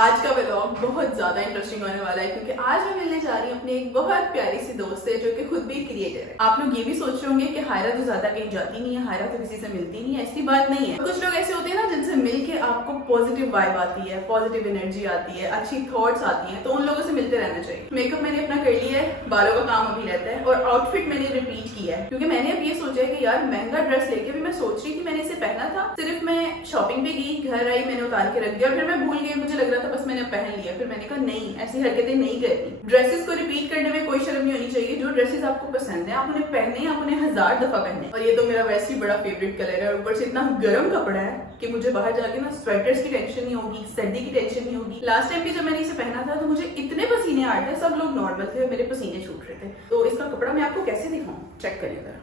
आज का व्लॉग बहुत ज्यादा इंटरेस्टिंग होने वाला है क्योंकि आज मैं मिलने जा रही हूँ अपनी एक बहुत प्यारी सी दोस्त से जो कि खुद भी क्रिएटर है। आप लोग ये भी सोच रहे होंगे कि हायरा तो ज्यादा कहीं जाती नहीं है, हायरा तो किसी से मिलती नहीं है। ऐसी बात नहीं है। कुछ लोग ऐसे होते हैं ना जिनसे मिलके आपको पॉजिटिव वाइब आती है, पॉजिटिव एनर्जी आती है, अच्छी थॉट्स आती है, तो उन लोगों से मिलते रहना चाहिए। मेकअप मैंने अपना कर लिया है, बालों का काम अभी रहता है और आउटफिट मैंने रिपीट किया है क्योंकि मैंने अब ये सोचा है कि यार महंगा ड्रेस लेके भी मैं सोच रही थी, मैंने इसे पहना था, सिर्फ मैं शॉपिंग पे गई, घर आई, मैंने उतार के रख दिया और फिर मैं भूल गई, मुझे लग रहा था बस मैंने पहन लिया। फिर मैंने कहा नहीं, ऐसी हरकतें नहीं करनी। ड्रेसेस को रिपीट करने में कोई शर्म नहीं होनी चाहिए। जो ड्रेसेस आपको पसंद है आप उन्हें पहने, आप उन्हें 1000 दफा पहने। और ये तो मेरा वैसे ही बड़ा फेवरेट कलर है, ऊपर से इतना गर्म कपड़ा है कि मुझे बाहर जाके ना स्वेटर्स की टेंशन नहीं होगी, सर्दी की टेंशन नहीं होगी। लास्ट टाइम भी जब मैंने इसे पहना था तो मुझे इतने पसीने आ रहे थे, सब लोग नॉर्मल थे, मेरे पसीने छूट रहे थे। तो इसका कपड़ा मैं आपको कैसे दिखाऊं, चेक करिए जरा।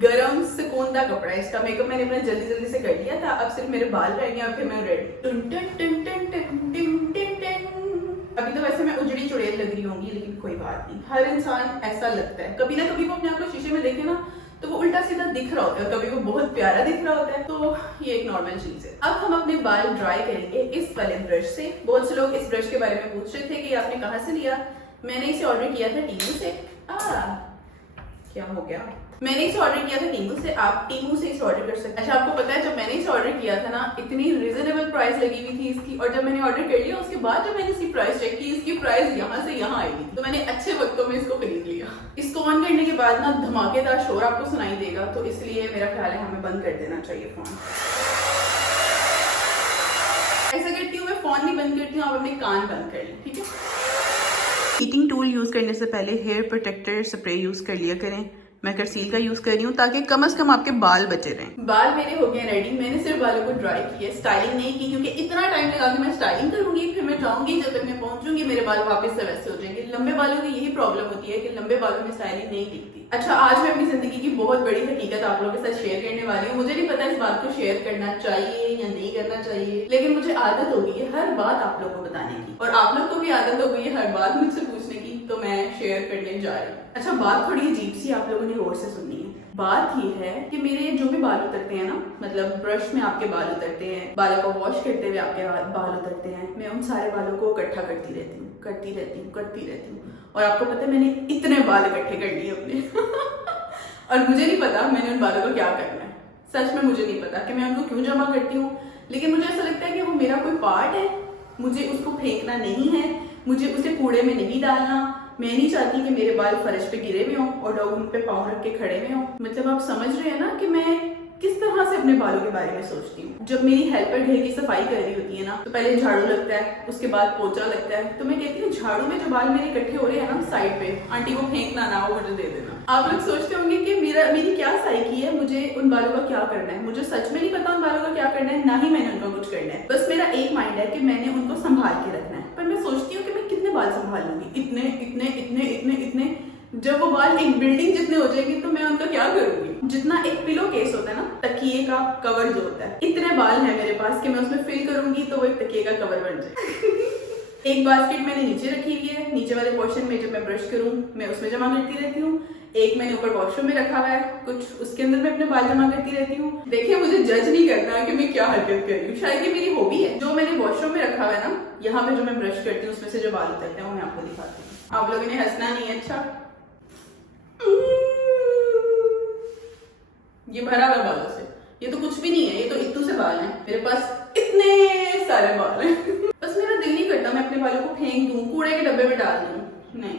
गरम सुकूनदा कपड़ा है इसका। मेकअप मैंने अपना जल्दी जल्दी से कर लिया था, अब सिर्फ मेरे बाल रह गए और फिर मैं रेडी। अभी तो वैसे मैं उजड़ी चुड़ैल लग रही होंगी, लेकिन कोई बात नहीं, हर इंसान ऐसा लगता है। कभी ना कभी वो अपने आप को शीशे में देखे ना तो वो उल्टा सीधा दिख रहा होता है, कभी वो बहुत प्यारा दिख रहा होता है, तो ये एक नॉर्मल चीज है। अब हम अपने बाल ड्राई करेंगे इस वाले ब्रश से। बहुत से लोग इस ब्रश के बारे में पूछ रहे थे कि आपने कहाँ से लिया। मैंने इसे ऑर्डर किया था टीमू से। क्या हो गया, मैंने इसे ऑर्डर किया था टीमू से। आप टीमू से इसे ऑर्डर कर सकते हैं। अच्छा, आपको पता है जब मैंने इसे ऑर्डर किया था ना, इतनी रिजनेबल प्राइस लगी हुई थी इसकी, और जब मैंने ऑर्डर कर लिया उसके बाद जब मैंने इसकी प्राइस चेक की, इसकी प्राइस यहाँ से यहाँ आई थी, तो मैंने अच्छे वक्तों में इसको खरीद लिया। इसको ऑन करने के बाद ना धमाकेदार शोर आपको सुनाई देगा, तो इसलिए मेरा ख्याल है हमें बंद कर देना चाहिए फोन। ऐसा करती हूँ मैं, फोन नहीं बंद करती हूँ, आप अपने कान बंद कर लें, ठीक है। हीटिंग टूल यूज करने से पहले हेयर प्रोटेक्टर स्प्रे यूज कर लिया करें। मैं करसील का यूज कर रही हूँ ताकि कम से कम आपके बाल बचे रहें। बाल मेरे हो गए रेडी। मैंने सिर्फ बालों को ड्राई किया, स्टाइलिंग नहीं की क्योंकि इतना टाइम लगा के मैं स्टाइलिंग करूंगी, फिर मैं जाऊंगी, जब तक मैं पहुंचूंगी मेरे बाल वापस से वैसे हो जाएंगे। लंबे बालों की यही प्रॉब्लम होती है कि लंबे बालों में स्टाइलिंग नहीं टिकती। अच्छा, आज मैं अपनी जिंदगी की बहुत बड़ी हकीकत आप लोगों के साथ शेयर करने वाली हूँ। मुझे नहीं पता इस बात को शेयर करना चाहिए या नहीं करना चाहिए, लेकिन मुझे आदत हो गई है हर बात आप लोगों को बताने की, और आप लोग को भी आदत हो गई है हर बात मुझसे पूछने की, तो मैं शेयर करने जा रही हूँ। अच्छा, बात थोड़ी अजीब सी आप लोगों ने गौर से सुननी है। बात ये है कि मेरे जो भी बाल उतरते हैं ना, मतलब ब्रश में आपके बाल उतरते हैं, बालों को वॉश करते हुए आपके बाल उतरते हैं, मैं उन सारे बालों को इकट्ठा करती रहती हूँ, करती रहती हूँ। और आपको पता है मैंने इतने बाल इकट्ठे कर लिए अपने और मुझे नहीं पता मैंने उन बालों को क्या करना है। सच में मुझे नहीं पता कि मैं उनको क्यों जमा करती हूँ, लेकिन मुझे ऐसा लगता है कि वो मेरा कोई पार्ट है, मुझे उसको फेंकना नहीं है, मुझे उसे कूड़े में नहीं डालना। मैं नहीं चाहती कि मेरे बाल फर्श पे गिरे हुए हों और लोग उन पे पाँव रख के खड़े हुए हों। मतलब आप समझ रहे हैं ना कि मैं किस तरह से अपने बालों के बारे में सोचती हूँ। जब मेरी हेल्पर घर की सफाई कर रही होती है ना, तो पहले झाड़ू लगता है, उसके बाद पोछा लगता है, तो मैं कहती हूँ झाड़ू में जो बाल मेरे इकट्ठे हो रहे हैं ना साइड पे, आंटी को फेंकना ना, वो मुझे दे देना। आप लोग सोचते होंगे कि मेरी क्या साइकी है, मुझे उन बालों का क्या करना है। मुझे सच में नहीं पता उन बालों का क्या करना है, ना ही मैंने उनका कुछ करना है। बस मेरा एक माइंड है कि मैंने उनको संभाल के रखना है। पर मैं सोचती हूँ कि मैं कितने बाल संभाल लूंगी, इतने इतने इतने इतने इतने। जब वो बाल एक बिल्डिंग जितने हो जाएंगे तो मैं उनका क्या करूंगी। जितना एक पिलो केस होता है ना, तकिए का कवर जो होता है, इतने बाल है मेरे पास कि मैं उसमें फिल करूंगी तो वो एक तकिए का कवर बन जाए। एक बास्केट मैंने नीचे रखी हुई है, नीचे वाले पोर्शन में जब मैं ब्रश करूँ मैं उसमें जमा करती रहती हूँ। एक मैंने ऊपर वॉशरूम में रखा हुआ है, कुछ उसके अंदर मैं अपने बाल जमा करती रहती हूँ। देखिए, मुझे जज नहीं करना कि मैं क्या हरकत कर रही हूँ, शायद ये मेरी हॉबी है। जो मैंने वॉशरूम में रखा हुआ है ना, यहाँ पे जो मैं ब्रश करती हूँ उसमें से जो बाल उतरते हैं वो मैं आपको दिखाती हूँ। आप लोगों ने हंसना नहीं है। अच्छा, ये भरा हुआ बालों से, ये तो कुछ भी नहीं है, ये तो इतू से बाल हैं। मेरे पास इतने सारे बाल हैं। बस मेरा दिल नहीं करता मैं अपने बालों को फेंक दूं, कूड़े के डब्बे में डाल दूं, नहीं।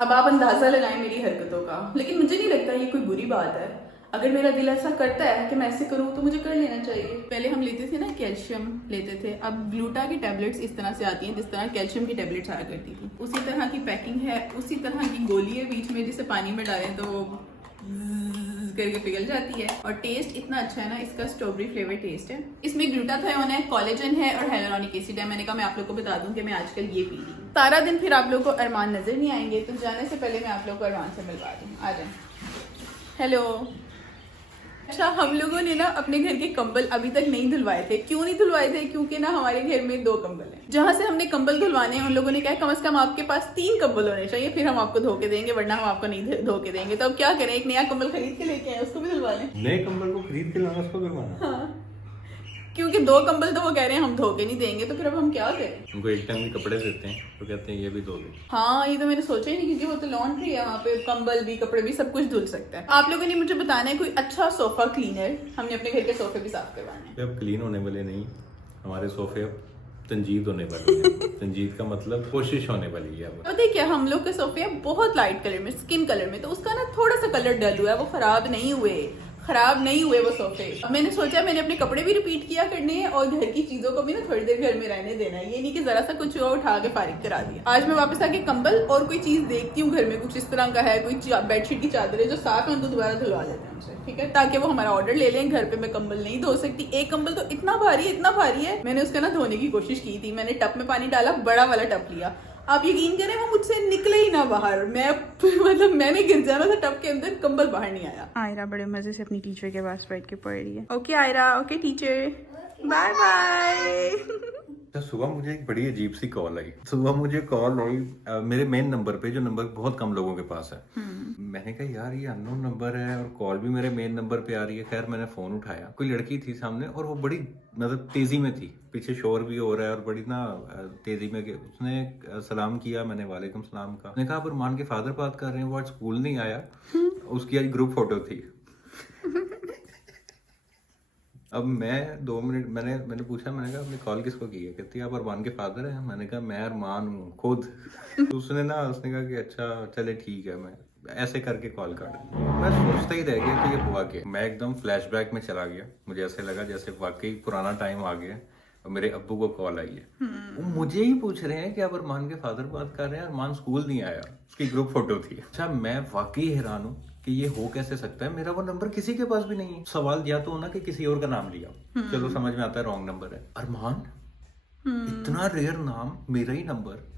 अब आप अंदाजा लगाएं मेरी हरकतों का, लेकिन मुझे नहीं लगता ये कोई बुरी बात है। अगर मेरा दिल ऐसा करता है कि मैं ऐसे करूँ तो मुझे कर लेना चाहिए। पहले हम लेते थे ना कैल्शियम लेते थे, अब ग्लूटा की टैबलेट्स इस तरह से आती हैं जिस तरह कैल्शियम की टैबलेट्स आया करती थी। उसी तरह की पैकिंग है, उसी तरह की गोली है बीच में, जिसे पानी में डालें तो वो करके पिघल जाती है। और टेस्ट इतना अच्छा है ना इसका, स्ट्रॉबेरी फ्लेवर टेस्ट है। इसमें ग्लूटाथायोन है, कोलेजन है और हेलुरोनिक एसिड है। मैंने कहा मैं आप लोग को बता दूं कि मैं आजकल ये पी रही हूँ। सारा दिन फिर आप लोग को अरमान नजर नहीं आएंगे, तो जाने से पहले मैं आप लोग को अरमान से मिलवा दूँ। आ जाए। हेलो। अच्छा, हम लोगों ने ना अपने घर के कंबल अभी तक नहीं धुलवाए थे। क्यों नहीं धुलवाए थे? क्योंकि ना हमारे घर में 2 कंबल हैं। जहाँ से हमने कंबल धुलवाने हैं उन लोगों ने कहा कम से कम आपके पास 3 कंबल होने चाहिए, फिर हम आपको धो के देंगे, वरना हम आपको नहीं धो के देंगे। तो अब क्या करें, एक नया कंबल खरीद के लेके आए, उसको भी धुलवा लें। नए कंबल को खरीद के लाना, उसको करवाना। हाँ, क्योंकि 2 कंबल तो वो कह रहे हैं हम धो के नहीं देंगे, तो फिर अब हम क्या करें? उनको एक टाइम के कपड़े देते हैं तो कहते हैं ये भी धो दो। हाँ, ये तो मैंने सोचा ही नहीं, क्योंकि वो तो लॉन्ड्री है, वहाँ पे कंबल भी कपड़े भी सब कुछ धुल सकता है। आप लोगों ने मुझे बताना है कोई अच्छा सोफा क्लीनर, हमने अपने घर के सोफे भी साफ करवाने हैं। अब क्लीन होने वाले नहीं, हमारे सोफे अब तंजीद होने वाली है। तंजीद का मतलब कोशिश होने वाली है। अब पता है क्या, हम लोग के सोफे बहुत लाइट कलर में, स्किन कलर में, तो उसका ना थोड़ा सा कलर डल हुआ है, वो खराब नहीं हुए वो सोफे। मैंने सोचा मैंने अपने कपड़े भी रिपीट किया करने हैं और घर की चीजों को भी ना थोड़ी देर घर में रहने देना है, ये नहीं कि जरा सा कुछ हुआ उठा के फारिग करा दिया। आज मैं वापस आके कंबल और कोई चीज देखती हूँ घर में कुछ इस तरह का है, कोई बेडशीट की चादर है जो साफ है, उनको दोबारा धुलवा लेते हैं उनसे, ठीक है, ताकि वो हमारा ऑर्डर ले लें। घर पे मैं कंबल नहीं धो सकती, एक कंबल तो इतना भारी है, मैंने उसका ना धोने की कोशिश की थी, मैंने टब में पानी डाला, बड़ा वाला टब लिया, आप यकीन करें वो मुझसे निकले ही ना बाहर, मैंने गिर जाना था टब के अंदर, कंबल बाहर नहीं आया। आयरा बड़े मजे से अपनी टीचर के पास बैठ के पढ़ रही है। Okay Aira, okay teacher, bye bye. सुबह मुझे एक बड़ी अजीब सी कॉल आई। सुबह मुझे कॉल आई मेरे मेन नंबर पे, जो नंबर बहुत कम लोगों के पास है। मैंने कहा यार ये अननोन नंबर है और कॉल भी मेरे मेन नंबर पे आ रही है। खैर मैंने फोन उठाया, कोई लड़की थी सामने और वो बड़ी मतलब तेजी में थी, पीछे शोर भी हो रहा है और बड़ी ना तेजी में उसने सलाम किया, मैंने वालेकुम सलाम कहा। मैंने कहा आप अरमान के फादर बात कर रहे हैं, वो आज स्कूल नहीं आया। उसकी आज ग्रुप फोटो थी। अब मैं 2 मिनट मैंने पूछा, मैंने कहा आपने कॉल किसको की है? कहती है आप अरमान के फादर हैं। मैंने कहा मैं अरमान हूँ खुद। तो उसने कहा कि अच्छा चले ठीक है, मैं ऐसे करके कॉल कर दूँ। मैं सोचता ही रह गया कि ये हुआ क्या। मैं एकदम फ्लैशबैक में चला गया, मुझे ऐसे लगा जैसे वाकई पुराना टाइम आ गया और मेरे अब्बू को कॉल आई है। वो मुझे ही पूछ रहे हैं कि आप अरमान के फादर बात कर रहे हैं, अरमान स्कूल नहीं आया, उसकी ग्रुप फोटो थी। अच्छा मैं वाकई हैरान हूँ कि ये हो कैसे सकता है, मेरा वो नंबर किसी के पास भी नहीं है। सवाल या तो होना कि किसी और का नाम लिया, चलो समझ में आता है रॉन्ग नंबर है। अरमान, इतना रेयर नाम, मेरा ही नंबर,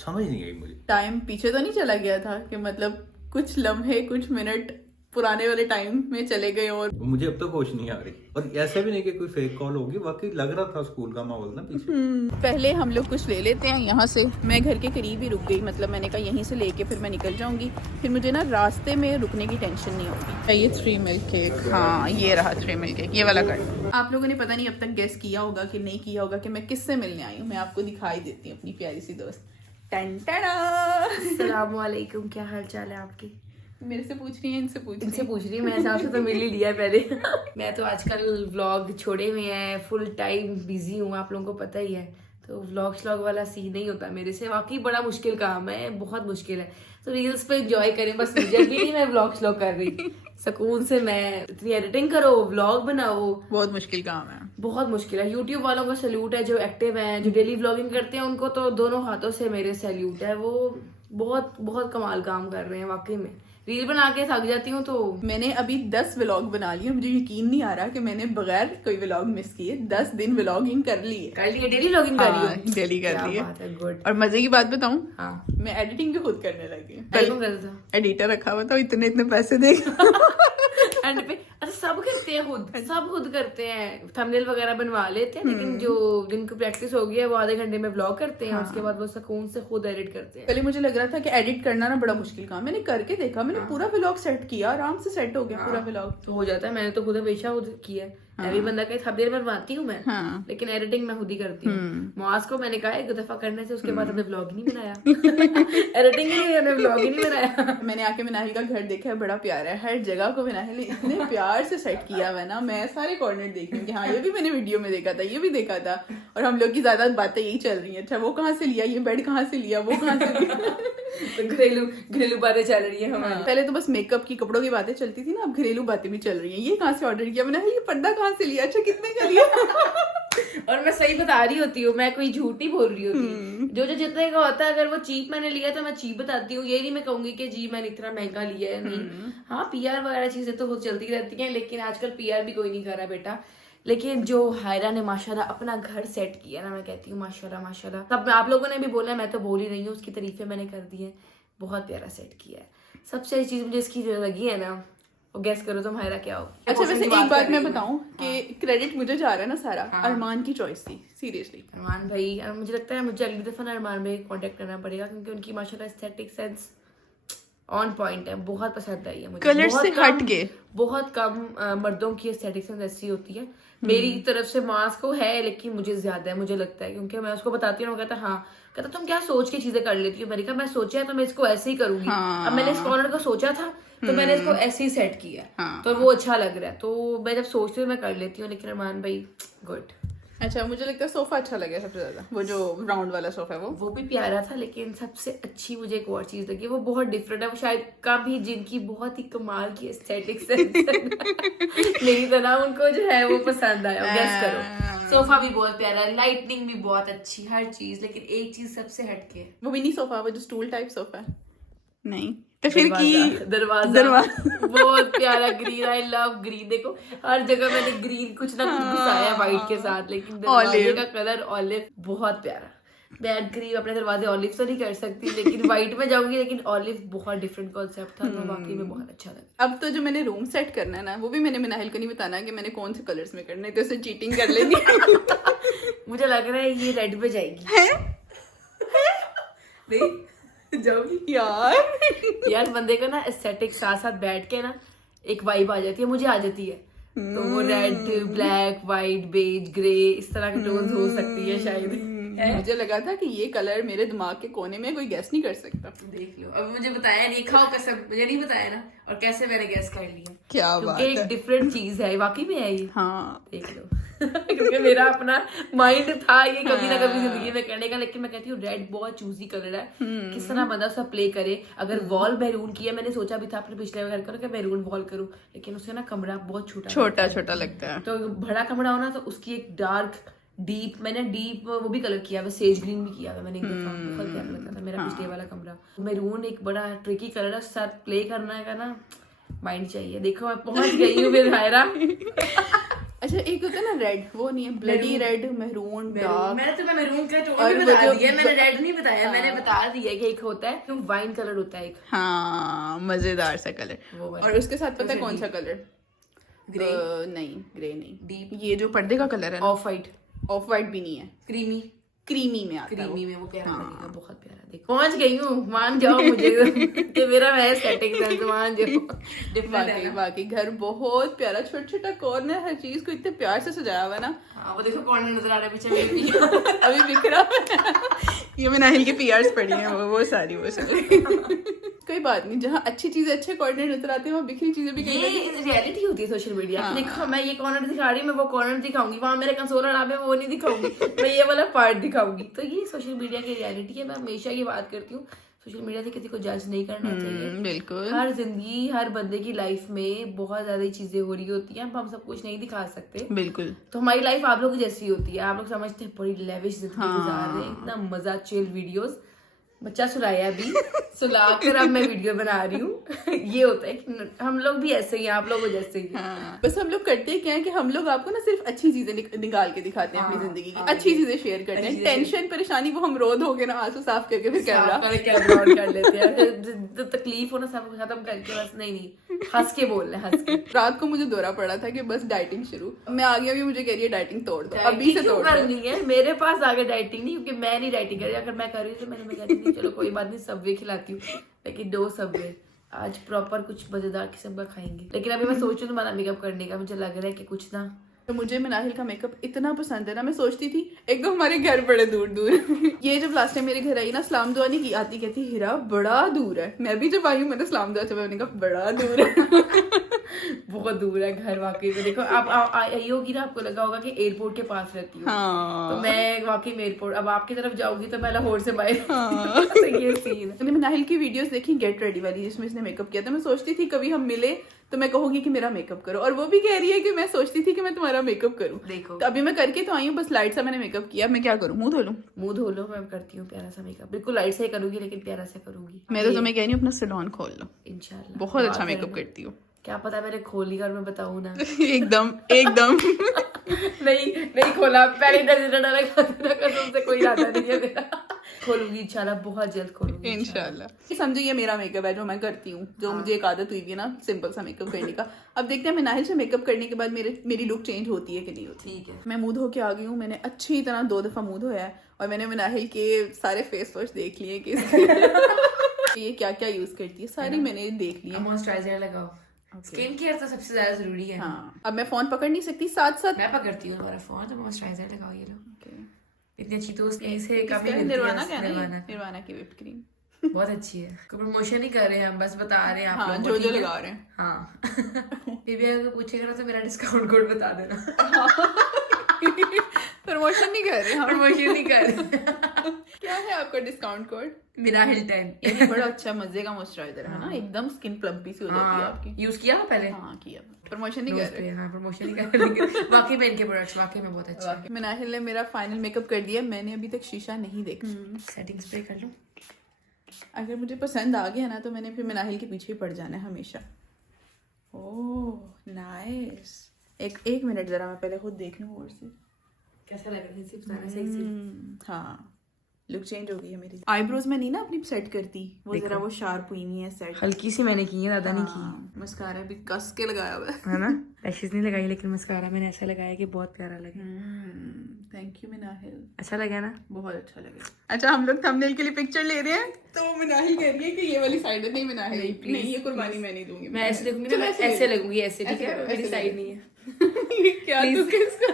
समझ नहीं आई मुझे। टाइम पीछे तो नहीं चला गया था कि मतलब कुछ लम्हे कुछ मिनट पुराने वाले टाइम में चले गए और मुझे अब तक होश नहीं आ रही। और ऐसे भी नहीं कि कोई फेक कॉल होगी, वाकई लग रहा था स्कूल का माहौल ना पीछे। पहले हम लोग कुछ ले लेते हैं यहाँ से। मैं घर के करीब ही रुक गई, मतलब मैंने कहा यहीं से लेके फिर मैं निकल जाऊंगी, फिर मुझे ना रास्ते में रुकने की टेंशन नहीं होगी। ये 3 मिल्क केक, हाँ ये रहा 3 मिल्क केक, ये वाला कर। आप लोगों ने पता नहीं अब तक गेस किया होगा कि नहीं किया होगा कि मैं किससे मिलने आई हूँ। मैं आपको दिखाई देती हूँ अपनी प्यारी सी दोस्त। अस्सलाम वालेकुम, क्या हाल चाल है आपकी? मेरे से पूछ रही है, इनसे पूछ रही है। मैं हिसाब से तो मिल ही लिया है पहले। मैं तो आजकल व्लॉग छोड़े हुए हैं, फुल टाइम बिजी हूँ, आप लोगों को पता ही है। तो व्लॉग श्लॉग वाला सीन नहीं होता मेरे से, वाकई बड़ा मुश्किल काम है, बहुत मुश्किल है। तो रील्स पे एंजॉय करें बस, मुझे भी नहीं मैं व्लॉग श्लॉग कर रही सुकून से। मैं इतनी एडिटिंग करो, व्लॉग बनाओ, बहुत मुश्किल काम है, बहुत मुश्किल है। यूट्यूब वालों को सैल्यूट है, जो एक्टिव हैं, जो डेली व्लॉगिंग करते हैं, उनको तो दोनों हाथों से मेरे सैल्यूट है। वो बहुत बहुत कमाल काम कर रहे हैं वाकई में। रील बना के थक जाती हूँ। तो मैंने अभी 10 व्लॉग बना लिए, मुझे यकीन नहीं आ रहा कि मैंने बगैर कोई व्लॉग मिस किए 10 दिन व्लॉगिंग कर ली है। डेली व्लॉगिंग कर रही हूँ, डेली कर ली है। गुड। और मजे की बात बताऊं, हाँ, मैं एडिटिंग भी खुद करने लगी। एडिटर रखा हुआ था, इतने पैसे देगा। एंड पे अच्छा सब करते हैं, सब खुद करते हैं, थंबनेल वगैरह बनवा लेते हैं, लेकिन जो जिनको प्रैक्टिस हो गई है वो आधे घंटे में व्लॉग करते हैं। उसके बाद वो सुकून से खुद एडिट करते हैं। पहले मुझे लग रहा था कि एडिट करना ना बड़ा मुश्किल काम, मैंने करके देखा, मैंने पूरा व्लॉग सेट किया, आराम से सेट हो गया पूरा व्लॉग। तो हो जाता है, मैंने तो खुद हमेशा खुद किया है। मैं भी बंदा कहीं थंबनेल बनवाती हूँ मैं, लेकिन एडिटिंग मैं खुद ही करती हूँ। मुआज को मैंने कहा 1 दफा करने से, उसके बाद हमने व्लॉग नहीं बनाया। एडिटिंग ही नहीं, हमने व्लॉग ही नहीं बनाया। मैंने आके मिनाहिल का घर देखा है, बड़ा प्यारा है, हर जगह को मिनाहिल ने इतने प्यार से सेट किया हुआ है ना। मैं सारे कॉर्नर देख रही हूँ कि हाँ ये भी मैंने वीडियो में देखा था, ये भी देखा था। और हम लोग की ज्यादा बातें यही चल रही है, अच्छा वो कहाँ से लिया, ये बेड कहाँ से लिया, वो कहाँ से लिया। तो घरेलू बातें चल रही है हमारी। पहले तो बस मेकअप की, कपड़ों की बातें चलती थी ना, अब घरेलू बातें भी चल रही हैं। ये कहाँ से ऑर्डर किया मैंने, ये पर्दा कहाँ से लिया, अच्छा कितने का लिया। और मैं सही बता रही होती हूँ, मैं कोई झूठ नहीं बोल रही होती। जो जितने का होता है, अगर वो चीप मैंने लिया तो मैं चीप बताती हूँ। ये नहीं मैं कहूंगी कि जी मैंने इतना महंगा लिया है, नहीं। हाँ पीआर वगैरह चीजें तो बहुत चलती रहती हैं, लेकिन आजकल पीआर भी कोई नहीं कर रहा बेटा। लेकिन जो हायरा ने माशाल्लाह अपना घर सेट किया ना, मैं कहती हूँ माशाल्लाह माशाल्लाह। तब आप लोगों ने भी बोला, मैं तो बोल ही रही हूँ, उसकी तारीफें मैंने कर दी है। बहुत प्यारा सेट किया है। सबसे अच्छी चीज मुझे इसकी जो लगी है ना, वो गैस करो तुम हायरा क्या हो। अच्छा वैसे एक बात मैं बताऊं कि क्रेडिट मुझे जा रहा है ना सारा, अरमान की चॉइस थी सीरियसली। अरमान भाई, मुझे लगता है मुझे अगली दफा ना अरमान भाई कांटेक्ट करना पड़ेगा, क्योंकि उनकी माशाल्लाह एस्थेटिक सेंस ऑन पॉइंट है, बहुत पसंद आई है मुझे। कलर बहुत से कम- हट के। बहुत कम मर्दों की एस्थेटिक सेंस ऐसी होती है। मेरी तरफ से मास्क को है, लेकिन मुझे ज्यादा है, मुझे लगता है, क्योंकि मैं उसको बताती हूँ, वो कहता हाँ, कहता तुम क्या सोच के चीजें कर लेती हो। मैंने कहा मैं सोचा है तो मैं इसको ऐसे ही करूंगी। अब मैंने इस कॉर्नर को सोचा था तो मैंने इसको ऐसे ही सेट किया, तो वो अच्छा लग रहा है, तो मैं जब सोचती हूँ मैं कर लेती हूँ। लेकिन अरमान भाई गुड। अच्छा, मुझे लगता है सोफा अच्छा लगा सबसे ज्यादा, वो जो राउंड वाला सोफा है वो भी प्यारा था, लेकिन सबसे अच्छी मुझे एक और चीज लगी, वो बहुत डिफरेंट है। वो शायद कभी जिनकी बहुत ही कमाल की एस्थेटिक सेंस मेरी तरह, उनको जो है वो पसंद आया। गेस करो। सोफा भी बहुत प्यारा है, लाइटनिंग भी बहुत अच्छी, हर चीज, लेकिन एक चीज सबसे हटके है। वो मिनी सोफा, वो जो स्टूल टाइप सोफा है। नहीं तो फिर की दरवाजा बहुत प्यारा ग्रीन, आई लव ग्रीन। देखो हर जगह मैंने ग्रीन कुछ ना कुछ घुसाया व्हाइट के साथ, लेकिन दरवाजे का कलर ऑलिव बहुत प्यारा। मैं ग्रीन अपने दरवाजे ऑलिव तो नहीं कर सकती, लेकिन व्हाइट में जाऊंगी, लेकिन ऑलिव बहुत डिफरेंट कॉन्सेप्ट था, तो वाकई में बहुत अच्छा लगा। अब तो जो मैंने रूम सेट करना है ना, वो भी मैंने मिनाहिल को नहीं बताना कि मैंने कौन से कलर्स में करना है, तो उसे चीटिंग कर लेनी। मुझे लग रहा है ये रेड पे जाएगी। नहीं जाओगी यार बंदे को ना एस्थेटिक साथ साथ बैठ के ना एक वाइब आ जाती है, मुझे आ जाती है। तो वो red, black, white, beige, grey, इस तरह की टोन्स हो सकती है शायद। मुझे लगा था कि ये कलर मेरे दिमाग के कोने में कोई गैस नहीं कर सकता। देख लो, अब मुझे बताया नहीं, खाओ कसम, मुझे नहीं बताया ना, और कैसे मैंने गैस कर लिया। क्या बात क्योंकि है। एक डिफरेंट चीज है, वाकई में है ये। हाँ देख लो। क्योंकि मेरा अपना माइंड था ये कभी ना कभी जिंदगी में करने का, लेकिन मैं कहती हूँ रेड बहुत चूजी कलर है, किस तरह बंदा उसका प्ले करे। अगर वॉल मैरून किया, मैंने सोचा भी था अपने पिछले घर का कि मैरून वॉल करूँ, लेकिन उससे ना कमरा बहुत छोटा लगता है। तो बड़ा कमरा होना, तो उसकी एक डार्क डीप, मैंने डीप वो भी कलर किया हुआ, सेज ग्रीन भी किया हुआ मैंने, बहुत प्यारा लगता था मेरा पिछले वाला कमरा। मैरून एक बड़ा ट्रिकी कलर है, साथ प्ले करना का ना माइंड चाहिए। देखो मैं पहुंच गई हूँ दायरा। अच्छा, एक होता है ना रेड, वो नहीं है, ब्लडी रेड, मैरून, डार्क। मैंने तुम्हें मैरून का टोन भी बता दिया, मैंने रेड नहीं बताया, मैंने बता दिया कि एक होता है तो वाइन कलर होता है एक। हाँ, मजेदार सा कलर। और उसके साथ पता है कौन सा कलर? ग्रे नहीं, ग्रे नहीं, डीप, ये जो पर्दे का कलर है, ऑफ वाइट। ऑफ वाइट भी नहीं है, क्रीमी में आता है। क्रीमी में वो प्यारा लगेगा, बहुत प्यारा। देखो पहुंच गई हूँ, मान जाओ मुझे कि मेरा है सेटिंग सेंस, मान जाओ। बाकी घर बहुत प्यारा, छोटा छोटा कॉर्नर, हर चीज को इतने प्यार से सजाया हुआ है ना। हाँ, वो देखो कॉर्नर नजर आ रहा है पीछे मेरे। अभी बिखरा ये मिनाहिल की पीआरस पड़ी हैं, वो सारी कोई बात नहीं, जहाँ अच्छी चीजें अच्छे कॉर्नर नजर आते हैं, वहाँ बिखरी चीजें भी ये रियलिटी होती है सोशल मीडिया। देखो मैं ये कॉर्नर दिखा रही हूँ, मैं वो कॉर्नर दिखाऊंगी, वहां मेरे कंसोल लैब है वो नहीं दिखाऊंगी, मैं ये वाला पार्ट दिखाऊंगी। तो ये सोशल मीडिया की रियलिटी है। मैं हमेशा ये बात करती हूँ, सोशल मीडिया से किसी को जज नहीं करना चाहिए। बिल्कुल, हर जिंदगी, हर बंदे की लाइफ में बहुत ज्यादा चीजें हो रही होती हैं, हम सब कुछ नहीं दिखा सकते। बिल्कुल। तो हमारी लाइफ आप लोग जैसी होती है, आप लोग समझते हैं बड़ी लेविश जिंदगी गुजार रहे हैं, इतना मजा, चिल वीडियोस। बच्चा सुलाया अभी, सुलाकर अब मैं वीडियो बना रही हूँ। ये होता है कि हम लोग भी ऐसे ही हैं, आप लोगों जैसे ही। हाँ। बस हम लोग करते क्या है कि हम लोग आपको ना सिर्फ अच्छी चीजें निकाल के दिखाते हैं, अपनी जिंदगी की अच्छी चीजें शेयर करते हैं। टेंशन परेशानी वो हम रो धो के ना आंसू साफ करके फिर कैमरा ऑन कर लेते हैं। तो तकलीफ हो ना सब खत्म करके बस नहीं हंस के बोल रहे हैं, हंस के। रात को मुझे दौरा पड़ा था कि बस डाइटिंग शुरू, मैं आ गया, मुझे कह रही है डाइटिंग तोड़ दो, अभी से तोड़ करनी है। मेरे पास आगे डाइटिंग नहीं, क्योंकि मैं नहीं डाइटिंग कर रही। अगर मैं कर रही तो मैं कहती थी चलो कोई बात नहीं, सबवे खिलाती हूँ, लेकिन 2 सबवे आज प्रॉपर कुछ मजेदार किस्म का खाएंगे। लेकिन अभी मैं सोच रही हूँ तुम्हारा मेकअप करने का, मुझे लग रहा है कि कुछ ना, तो मुझे मिनाहिल का मेकअप इतना पसंद है ना, मैं सोचती थी, एक तो हमारे घर बड़े दूर दूर ये जब लास्ट टाइम मेरे घर आई ना, सलाम दुआ नहीं की, आती कहती हिरा बड़ा दूर है। मैं भी जब आई हूँ मैंने सलाम दुआ, मैंने कहा बड़ा दूर है। बहुत दूर है घर वाकई में। देखो आप आई होगी ना, आपको लगा होगा कि एयरपोर्ट के पास रहती हूँ। तो मैं वाकई में एयरपोर्ट, अब आपकी तरफ जाऊंगी तो मैं लाहौर से बाहर। तो ये सीन है। मैंने मिनाहिल की वीडियोस देखी गेट रेडी वाली, जिसमें इसने मेकअप किया था। मैं सोचती थी कभी हम मिले तो मैं कहूंगी कि मेरा मेकअप करो, और वो भी कह रही है कि मैं सोचती थी कि मैं तुम्हारा मेकअप करूं। देखो तो अभी मैं करके तो आई हूँ, बस लाइट सा मैंने मेकअप किया। मैं क्या करूँ, मुंह धो लूं? मुंह धो लो, मैं करती हूँ प्यारा सा मेकअप, बिल्कुल लाइट से ही करूंगी, लेकिन प्यारा से करूंगी। मैं तो तुम्हें कह रही हूँ अपना सैलून खोल लो, इंशाल्लाह। बहुत अच्छा मेकअप करती हूँ। क्या पता मैंने खोल लिया और मैं बताऊँ ना। एकदम नहीं खोला, पहले डाला कसम से कोई इरादा नहीं है मेरा। खोलूंगी इंशाल्लाह, बहुत जल्द खोलूंगी इंशाल्लाह। समझो ये मेरा मेकअप है जो मैं करती हूँ, जो मुझे एक आदत हुई है ना सिंपल सा मेकअप करने का। अब देखते हैं मिनाहिल से मेकअप करने के बाद मेरी लुक चेंज होती है कि नहीं होती। ठीक है, मैं मुंह धो के आ गई हूँ, मैंने अच्छी तरह 2 दफा मुंह धोया है, और मैंने मिनाहिल के सारे फेस वॉश देख लिए कि ये क्या क्या यूज करती है सारी मैंने देख लिया। मॉइस्चराइजर लगाओ, स्किन केयर तो सबसे ज्यादा जरूरी है। हाँ, अब मैं फोन पकड़ नहीं सकती, साथ साथ मैं पकड़ती हूँ तुम्हारा फोन, तो मॉइस्चराइजर लगाओ ये लो। Okay. इतनी अच्छी तो यहीं से कम ही मिलती है। निर्वाणा क्या निर्वाणा नहीं, निर्वाणा की whipped cream। बहुत अच्छी है। कोई प्रमोशन नहीं कर रहे हैं हम, बस बता रहे हैं आप हाँ, लोगों जो को, जो ठीक है? लगा रहे हैं। हाँ फिर भी अगर पूछेगा ना तो मेरा डिस्काउंट कोड बता देना। प्रमोशन नहीं कर रहे हम। प्रमोशन नहीं कर रहे। क्या है आपका डिस्काउंट कोड? मेरा हिल्टन। ये बड़ा अच्छा मजे का मॉइस्चराइजर है ना, एकदम स्किन प्लम्पी सी हो जाती है आपकी। यूज किया पहले? हाँ किया। प्रमोशन नहीं कर रहे। हाँ प्रमोशन नहीं कर रहे, वाकई में इनके प्रोडक्ट्स वाकई में बहुत अच्छे हैं। मनाहिल ने मेरा फाइनल मेकअप कर दिया, मैंने अभी तक शीशा नहीं देखा। सेटिंग स्प्रे कर लूं? अगर मुझे पसंद आ गया ना तो मैंने फिर मनाहिल के पीछे ही पड़ जाना है हमेशा। Oh nice. एक मिनट जरा मैं पहले खुद देख लूं और से कैसा लग रहा है सिर्फ बताना सेक्सी। हाँ लुक चेंज हो गई है मेरी। आईब्रोज में नहीं ना अपनी सेट करती, वो जरा वो शार्प हुई नहीं है सेट। हल्की सी मैंने की है, ज्यादा नहीं की। मस्कारा भी कस के लगाया हुआ है ना, लैशेस नहीं लगाई लेकिन मस्कारा मैंने ऐसा लगाया कि बहुत प्यारा लगे। थैंक यू मनाहिल, अच्छा लगा ना? बहुत अच्छा लगा। अच्छा हम लोग थंबनेल के लिए पिक्चर ले रहे हैं तो मनाहिल कह रही है कि ये वाली साइड नहीं मनाहिल, नहीं ये कुर्बानी मैं नहीं दूंगी। मैं ऐसे देखूंगी ना, मैं ऐसे लगूंगी ऐसे, ठीक है? मेरी साइड नहीं है। क्या तू किसका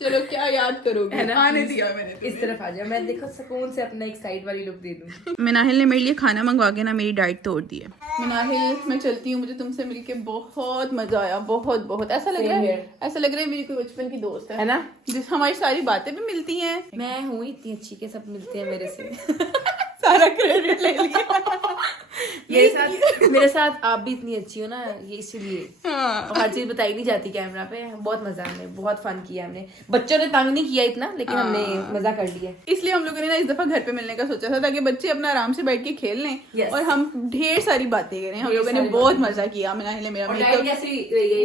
चलो क्या याद करोगे, आने दिया मैंने। इस तरफ आ जाओ, मैं देखो सुकून से अपना एक साइड वाली लुक दे दूं। मनाहिल ने मेरे लिए खाना मंगवा के ना मेरी डाइट तोड़ दी है। मनाहिल मैं चलती हूँ, मुझे तुमसे मिलके बहुत मजा आया, बहुत बहुत। ऐसा लग रहा है मेरी कोई बचपन की दोस्त है ना, जिस हमारी सारी बातें भी मिलती हैं। मैं हूँ इतनी अच्छी के सब मिलते हैं मेरे से। सारा क्रेडिट ले लिया। मेरे साथ आप भी इतनी अच्छी हो ना, ये इसीलिए। हाँ। और हर चीज बताई नहीं जाती कैमरा पे। बहुत मजा, हमने बहुत फन किया। हमने बच्चों ने तंग नहीं किया इतना, लेकिन हमने मजा कर लिया। इसलिए हम लोगों ने ना इस दफा घर पे मिलने का सोचा था ताकि बच्चे अपना आराम से बैठ के खेल लें और हम ढेर सारी बातें करें। हम लोगों ने बहुत मजा किया। मनाहिल ने मेरा मेकअप,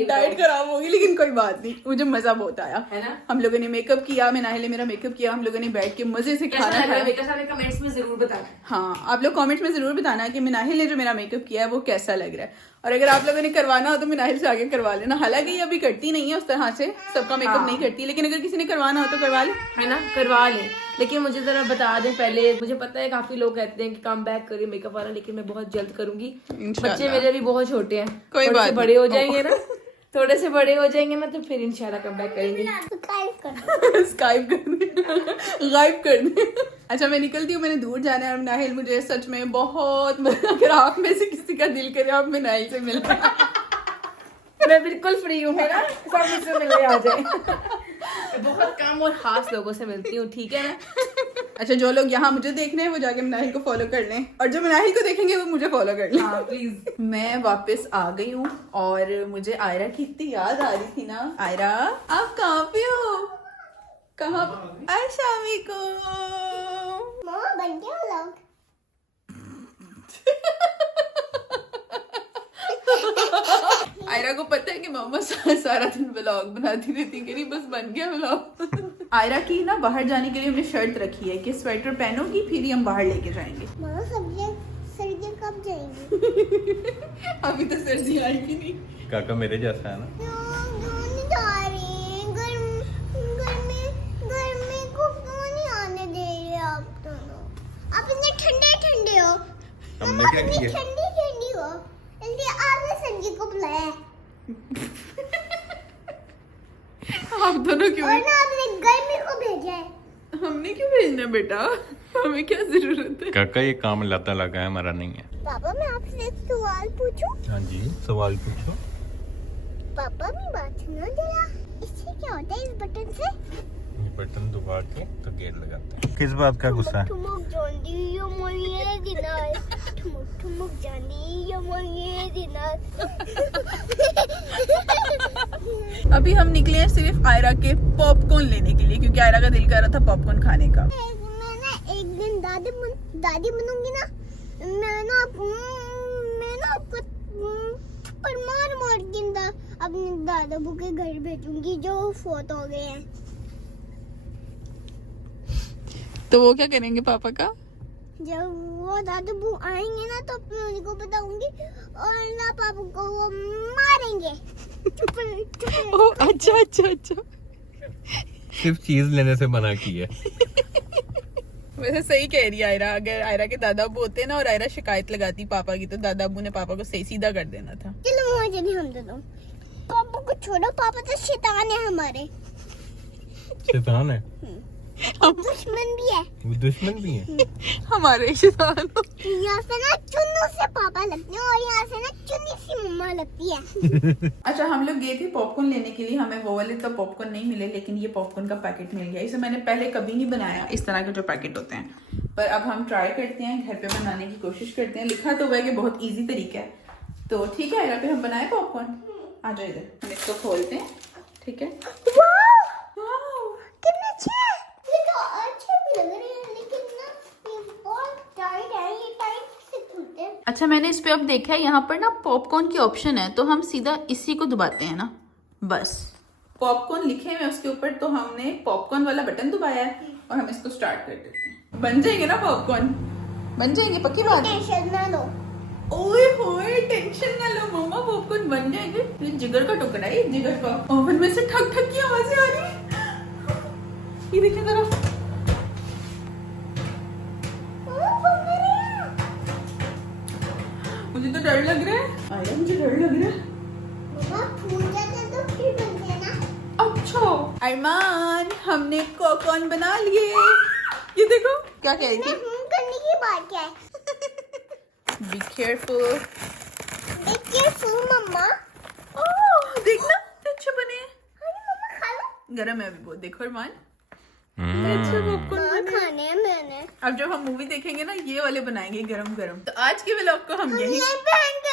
डाइट खराब होगी लेकिन कोई बात नहीं, मुझे मजा बहुत आया है ना। हम लोगों ने मेकअप किया, मनाहिल ने मेरा मेकअप किया, हम लोगों ने बैठ के मजे से खाना खाया। कमेंट्स में जरूर बताना। हाँ आप लोग कमेंट्स में जरूर बताना कि मनाहिल ने जो मेरा मेकअप किया है वो कैसा लग रहा है। और अगर आप लोगों ने करवाना हो तो मनाहिल से आगे करवा लेना। हालांकि ये अभी करती नहीं है उस तरह से, सबका मेकअप नहीं करती, लेकिन अगर किसी ने करवाना हो तो करवा ले, है ना, करवा ले। लेकिन मुझे जरा बता दें पहले, मुझे पता है काफी लोग कहते हैं कि कम बैक करिए मेकअप वाला, लेकिन मैं बहुत जल्द करूंगी। बच्चे मेरे भी बहुत छोटे हैं, कोई बात बड़े हो जाएंगे ना, थोड़े से बड़े हो जाएंगे ना, तो फिर इंशाल्लाह कम बैक करेंगे। स्काइप गायब कर दे। अच्छा मैं निकलती हूँ, मैंने दूर जाना है। और मनाहिल मुझे सच में बहुत, अगर आप में से किसी का दिल करे आप मनाहिल से मिलना, मैं बिल्कुल फ्री हूँ, है ना, सब मुझसे मिलने आ जाए। बहुत कम और खास लोगों से मिलती हूँ, ठीक है ना। अच्छा जो लोग यहाँ मुझे देख रहे हैं वो जाके मनाहिल को फॉलो कर लें, और जो मनाहिल को देखेंगे वो मुझे फॉलो कर लें। हाँ प्लीज। मैं वापस आ गई हूँ और मुझे आयरा की इतनी याद आ रही थी ना। आयरा आप कहाँ पे हो? कहाँ? अस्सलामुअलैकुम। मामा बन गया व्लॉग। आयरा को पता है कि मामा सारा दिन व्लॉग बनाती रहती है, कि नहीं बस बन गया व्लॉग। आयरा की ना बाहर जाने के लिए हमने शर्त रखी है कि स्वेटर पहनोगी फिर ही हम बाहर लेके जाएंगे। मामा सर्दियाँ कब जाएंगी? अभी तो सर्दी आएगी नहीं। काका मेरे जैसा है ना। नहीं जा रही, गर्मी को क्यों नहीं आने दे रहे आप दोनों? आप इतने ठंडे ठंडे हो, हमने क्या किया? ठंडी ठंडी हो, जल्दी आपने संजी को बुलाया आप दोनों क्यों? और ना आपने गर्मी को भेजा है। हमने क्यों भेजना बेटा, हमें क्या जरूरत है? काका ये काम लाता लगा है, हमारा नहीं है। पापा मैं आपसे एक सवाल पूछूं? हाँ जी सवाल पूछो। पापा मैं बात सुनो जरा, इससे क्या होता है इस बटन से? बटन दबा के तो गेट लगाते हैं। किस बात का गुस्सा है? ठुमक जानी यो मोये दिनार, ठुमक जानी यो मोये दिनार। अभी हम निकले हैं सिर्फ आयरा के पॉपकॉर्न लेने के लिए, क्योंकि आयरा का दिल कर रहा था पॉपकॉर्न खाने का। मैं ना एक दिन दादी बनूंगी ना, मैं ना आपको पर मार के अपने दादाबू के घर भेजूंगी जो फोत हो गए हैं। तो वो क्या करेंगे पापा का? जब वो दादाबू आएंगे ना तो मैं उनको बताऊंगी और ना पापा को वो मारेंगे। ओह अच्छा अच्छा अच्छा। सिर्फ चीज लेने से मना की है। वैसे सही कह रही है आयरा, अगर आयरा के दादा अबू होते ना और आयरा शिकायत लगाती पापा की, तो दादा अबू ने पापा को सही सीधा कर देना था। चलो मुझे भी हम दोनों, पापा को छोड़ो, पापा तो शैतान है हमारे, शैतान है, दुश्मन भी है, वो दुश्मन भी है। हमारे शैतान। यहाँ से ना चुन्नू से पापा लगते हैं और यहाँ से ना चुन्नी सी मम्मा लगती है। अच्छा, हम लोग गए थे पॉपकॉर्न लेने के लिए, हमें वो वाले तो पॉपकॉर्न नहीं मिले, लेकिन ये पॉपकॉर्न का पैकेट मिल गया। इसे मैंने पहले कभी नहीं बनाया, इस तरह के जो पैकेट होते हैं, पर अब हम ट्राई करते हैं, घर पे बनाने की कोशिश करते हैं। लिखा तो हुआ है कि बहुत ईजी तरीका है, तो ठीक है, फिर हम बनाए पॉपकॉर्न। आ जाओ इधर, हम इसको खोलते हैं, ठीक है। कितने अच्छे हैं, ये तो अच्छे भी लग रहे हैं, लेकिन ना ये बहुत टाइट है, ये टाइट से खुलते हैं। अच्छा, मैंने इस पे अब देखा है, यहाँ पर ना पॉपकॉर्न की ऑप्शन है, तो हम सीधा इसी को दबाते हैं ना, बस पॉपकॉर्न लिखे हुए उसके ऊपर, तो हमने पॉपकॉर्न वाला बटन दबाया है और हम इसको स्टार्ट कर देते हैं। बन जाएंगे ना पॉपकॉर्न, बन जाएंगे, पक्की बात है। टेंशन ना लो, ओए होए, टेंशन ना लो मम्मा, पॉपकॉर्न बन जाएंगे। ये जिगर का टुकड़ा है, ये जिगर का। ओवन में से ठक ठक की आवाजें आ रही है, ये देखिए जरा। मुझे तो डर लग रहा है, आया मुझे डर लग रहा है। मम्मा फूल जाते तो फिर बनते हैं ना। अच्छा अरमान, हमने पॉपकॉर्न बना लिए। ये देखो क्या कह रही थी, करने की बात क्या है, बी केयरफुल। देखिए फूल मम्मा, ओह देखना अच्छे बने हैं। अरे मम्मा खा लो, गरम है अभी बहुत, देखो अरमान, अच्छे पॉपकॉर्न हाँ, बने। खाने हैं मैंने। अब जब हम मूवी देखेंगे ना, ये वाले बनाएंगे गरम गरम। तो आज के व्लॉग को हम यही ये पहन के